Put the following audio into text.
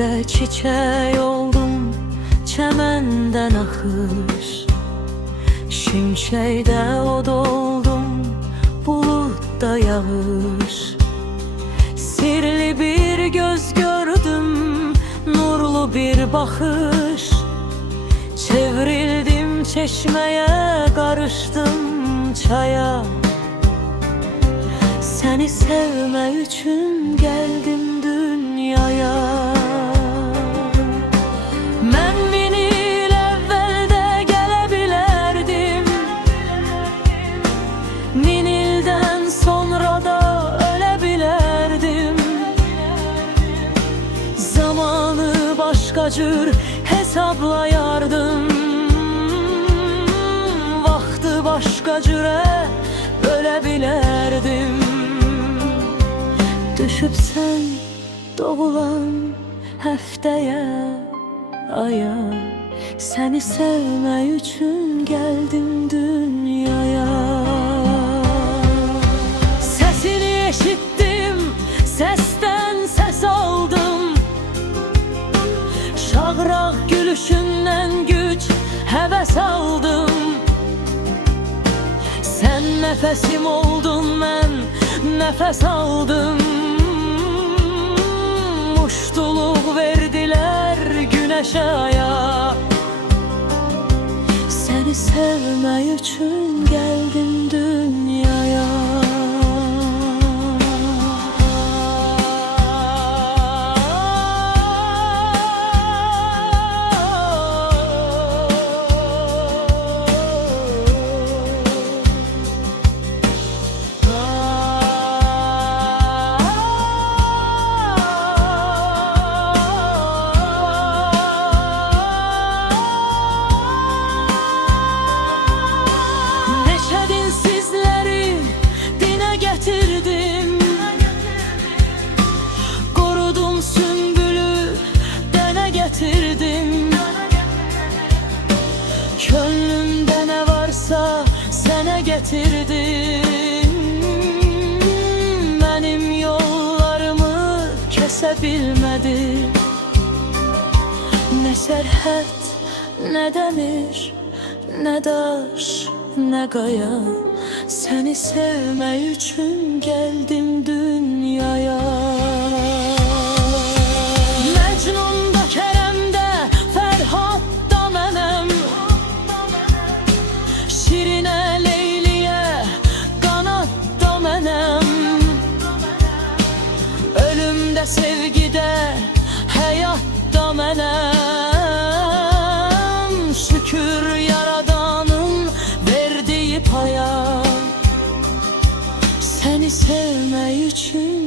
Gülde çiçek oldum, çemenden akış. Şimşekde od oldum, bulutta yağış. Sirli bir göz gördüm, nurlu bir bakış. Çevrildim çeşmeye, karıştım çaya. Seni sevme üçün geldim dünyaya. Mən min il əvvəldə gələ bilərdim, min ildən sonra da ölə bilərdim. Zamanı başqa cür hesablayardım, vaxtı başqa cürə ölə bilərdim. Düşüb sən doğulan həftəyə, aya, səni sevmək üçün gəldim dünyaya. Səsini eşitdim, səsdən səs aldım. Şağraq gülüşündən güc, həvəs aldım. Sən nəfəsim oldun, mən nəfəs aldım. Muştuluq verdilər günəşə, aya. Səni sevmək üçün gəldim dünyaya. Qorudum sümbülü, dənə gətirdim. Könlümdə nə varsa sənə gətirdim. Mənim yollarımı kəsə bilmədi. Nə sərhəd, nə dəmir, nə daş, nə qaya. Səni sevmək üçün gəldim dünyaya. Məcnunda, Kərəmdə, Fərhadda mənəm. Şirinə, Leyliyə, qanadda mənəm. Ölümdə, sevgidə, həyatda mənəm. Şükür Yaradanın verdiyi paya. Səni sevmək üçün